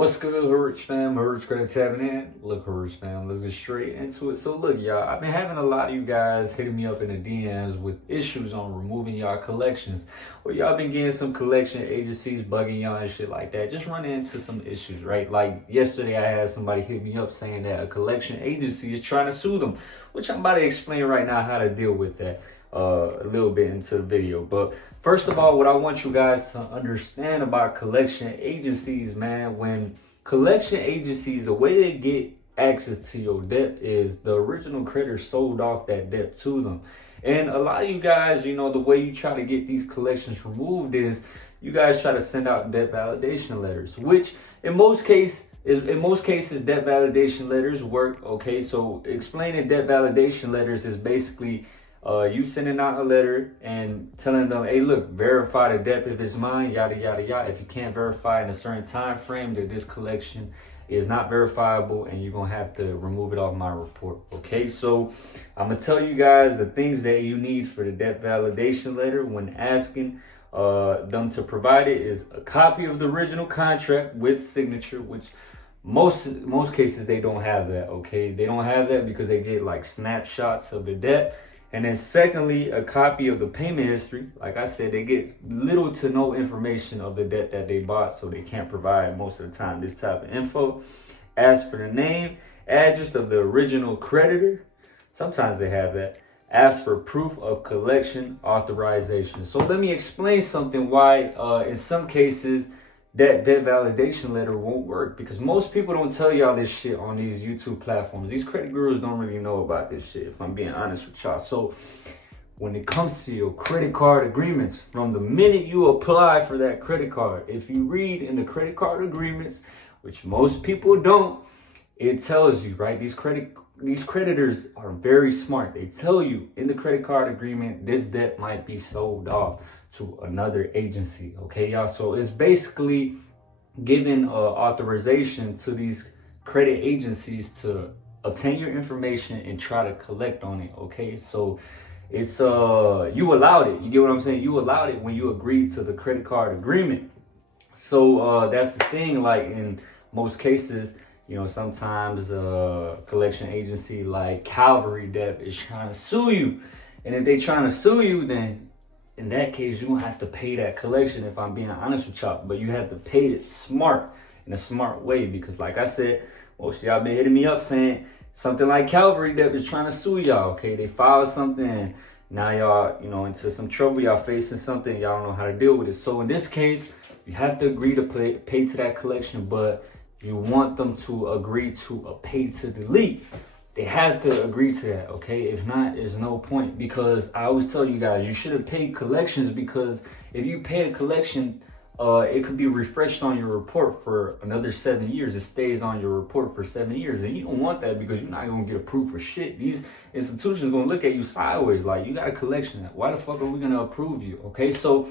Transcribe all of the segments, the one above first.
What's good, Hood Rich fam? Hood Rich Credit tapping in. Look, Hood Rich fam, let's get straight into it. So look, y'all, I've been having a lot of you guys hitting me up in the DMs with issues on removing y'all collections. Or y'all been getting some collection agencies bugging y'all and shit like that. Just running into some issues, right? Like yesterday I had somebody hit me up saying that a collection agency is trying to sue them, which I'm about to explain right now how to deal with that a little bit into the video. But first of all, what I want you guys to understand about collection agencies, man, when collection agencies, the way they get access to your debt is the original creditor sold off that debt to them. And a lot of you guys, you know, the way you try to get these collections removed is you guys try to send out debt validation letters, which in most cases, debt validation letters work. Okay, so explaining debt validation letters is basically you sending out a letter and telling them, hey, look, verify the debt if it's mine, yada, yada, yada. If you can't verify in a certain time frame that this collection is not verifiable, and you're going to have to remove it off my report. Okay, so I'm going to tell you guys the things that you need for the debt validation letter when asking them to provide it is a copy of the original contract with signature, which most cases they don't have that. Okay, they don't have that because they get like snapshots of the debt. And then secondly, a copy of the payment history. Like I said, they get little to no information of the debt that they bought, so they can't provide most of the time this type of info. Ask for the name, address of the original creditor. Sometimes they have that. Ask for proof of collection authorization. So let me explain something why in some cases that debt validation letter won't work, because most people don't tell y'all this shit on these YouTube platforms. These credit gurus don't really know about this shit, if I'm being honest with y'all. So when it comes to your credit card agreements, from the minute you apply for that credit card, if you read in the credit card agreements, which most people don't, it tells you, right? These creditors are very smart. They tell you in the credit card agreement, this debt might be sold off to another agency. Okay, y'all. So it's basically giving authorization to these credit agencies to obtain your information and try to collect on it. Okay, so it's you allowed it. You get what I'm saying? You allowed it when you agreed to the credit card agreement. So that's the thing. Like in most cases, you know, sometimes a collection agency like Calvary Debt is trying to sue you. And if they're trying to sue you, then in that case, you don't have to pay that collection, if I'm being honest with y'all. But you have to pay it smart, in a smart way. Because like I said, most of y'all been hitting me up saying something like Calvary Debt is trying to sue y'all. Okay, they filed something and now y'all, you know, into some trouble. Y'all facing something. Y'all don't know how to deal with it. So in this case, you have to agree to pay to that collection, but you want them to agree to a pay to delete. They have to agree to that, okay? If not, there's no point. Because I always tell you guys, you should have paid collections, because if you pay a collection, it could be refreshed on your report for another 7 years. It stays on your report for 7 years. And you don't want that, because you're not going to get approved for shit. These institutions are going to look at you sideways like, you got a collection. Why the fuck are we going to approve you, okay? So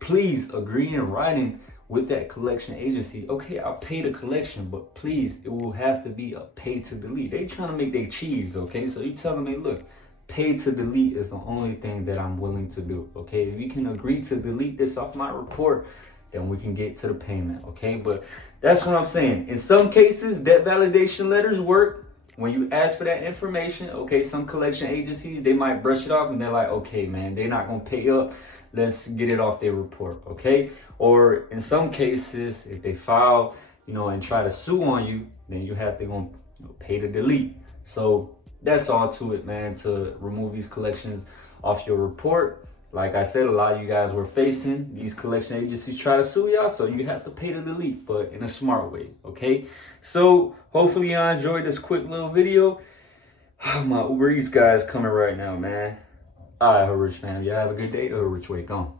please agree in writing with that collection agency. Okay, I'll pay the collection, but please, it will have to be a pay to delete. They trying to make their cheese, okay? So you tell them, hey, look, pay to delete is the only thing that I'm willing to do, okay? If you can agree to delete this off my report, then we can get to the payment, okay? But that's what I'm saying. In some cases, debt validation letters work when you ask for that information. Okay, some collection agencies, they might brush it off and they're like, okay, man, they're not gonna pay up. Let's get it off their report, okay? Or in some cases, if they file, you know, and try to sue on you, then you have to pay to delete. So that's all to it, man, to remove these collections off your report. Like I said, a lot of you guys were facing these collection agencies try to sue y'all, so you have to pay to delete, but in a smart way, okay? So hopefully y'all enjoyed this quick little video. My Uber Eats guy is coming right now, man. All right, Hood Rich fam, y'all have a good day. The Hood Rich way gone.